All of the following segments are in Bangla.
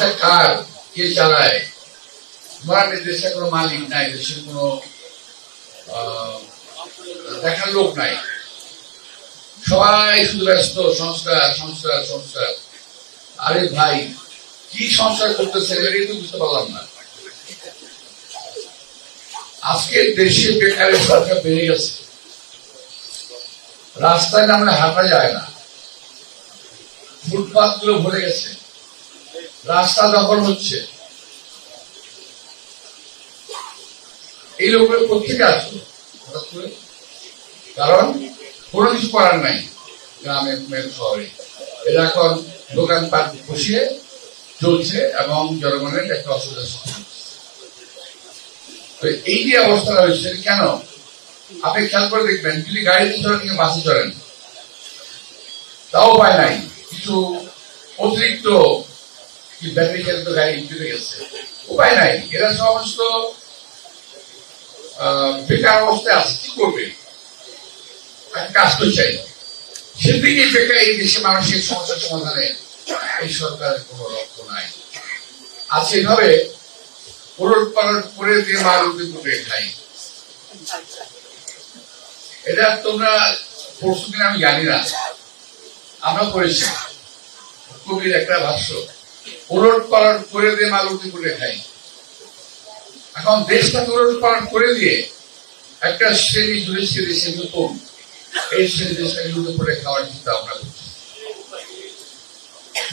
দেশটা কার, কে চালায়, ধরেন দেশে কোনো মালিক নাই, দেশের কোনো দেখার লোক নাই, সবাই শুধু ব্যস্ত সংস্কার সংস্কার সংস্কার। আরে ভাই, কি সংস্কার করতেছে এটাই তো বুঝতে পারলাম না। আজকে দেশে বেকারের সংখ্যা বেড়ে গেছে, রাস্তায় নামলে হাঁটা যায় না, ফুটপাথ গুলো ভরে গেছে, রাস্তা দখল হচ্ছে। এই লোকগুলো কোথেকে আসলো? কারণ কোনো কিছু করার নাই গ্রামে শহরে। এরা এখন দোকানপাট বসিয়ে চলছে এবং জনগণের একটা অসুবিধা সৃষ্টি হচ্ছে। তো এই যে অবস্থাটা হয়েছে কেন আপনি খেয়াল করে দেখবেন, যদি গাড়িতে চড়েন কিংবা বাসে চড়েন তাও উপায় নাই, কিছু অতিরিক্ত ব্যাটারি চালিত গাড়ি চলে গেছে, উপায় নাই। এরা সমস্ত বেকার অবস্থায় আছে, কি করবে? কাজ তো চাই, সেদিকে বেকার। এই দেশে মানুষের সমস্যার সমাধানে এই সরকারের কোন লক্ষ্য নাই। আজ এভাবে উলট পালট করে দিয়ে মারুতি করে খাই। এটা তোমরা পরশু দিন আমি জানি না, আমরা পড়েছি কবির একটা ভাষ্য, উলট পালট করে দিয়ে মারুতি করে খাই। এখন দেশটাকে উলট পালট করে দিয়ে একটা শ্রেণী জুড়ে দেশে নতুন এই শ্রেণী দেশটাকে লুটে পড়ে খাওয়ার চিন্তা ভাবনা করছে,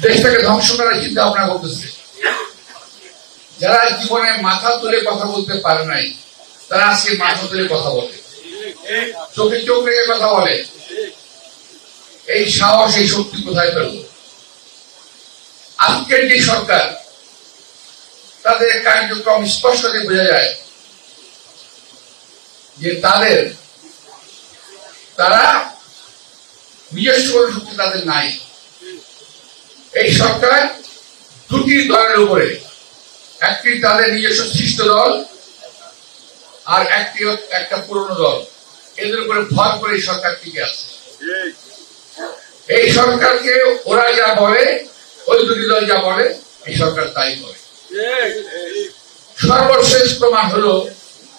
দেশটাকে ধ্বংস করার চিন্তা ভাবনা করতেছে। যারা জীবনে মাথা তুলে কথা বলতে পারে নাই, তারা আজকে মাথা তুলে কথা বলে, চোখে চোখ রেখে কথা বলে। এই সাহস, এই শক্তি কোথায় পেল? আজকের যে সরকার, তাদের কার্যক্রম স্পষ্ট বোঝা যায় যে তারা নিজস্ব শক্তি তাদের নাই। এই সরকার দুটি দলের উপরে, একটি তাদের নিজস্ব সৃষ্ট দল আর একটা পুরনো দল, এদের উপরে ভর করে এই সরকার টিকে আছে। এই সরকারকে ওরা যা বলে, ওই দুটি দল যা বলে, এই সরকার তাই করে। সর্বশেষ প্রমাণ হলো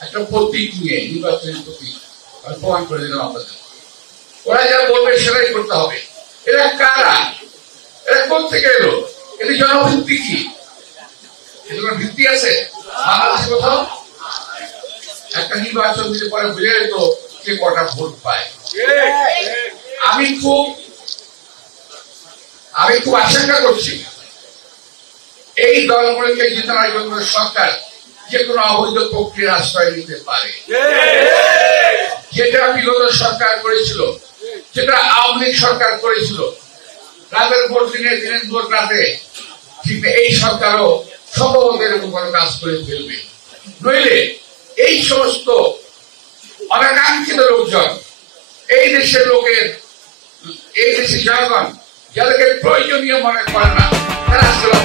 একটা প্রতীক নিয়ে, নির্বাচনের প্রতীক। আমি প্রমাণ করে দিলাম আপনাদের। ওরা যা বলবে সেটাই করতে হবে। এরা কারা? এরা কোথেকে এলো? এদের জনভিত্তি কি? এদের কোনো ভিত্তি আছে বাংলাদেশে কোথাও? একটা নির্বাচন দিলে পরে বুঝে যেত কে কটা ভোট পায়। আমি খুব আশঙ্কা করছি এই দলগুলোকে জেতানোর জন্য সরকার যে কোনো অবৈধ প্রক্রিয়ার আশ্রয় নিতে পারে। যেটা বিগত সরকার করেছিল, যেটা আওয়ামী লীগ সরকার করেছিল, রাতের ভোট দিনের ভোট রাতে, ঠিক এই সরকারও সম্ভবত এরকম কোনো কাজ করে ফেলবে। নইলে এই সমস্ত অনাকাঙ্ক্ষিত লোকজন, এই দেশের জনগণ যাদেরকে প্রয়োজনীয় মনে করে না, তারা আসলে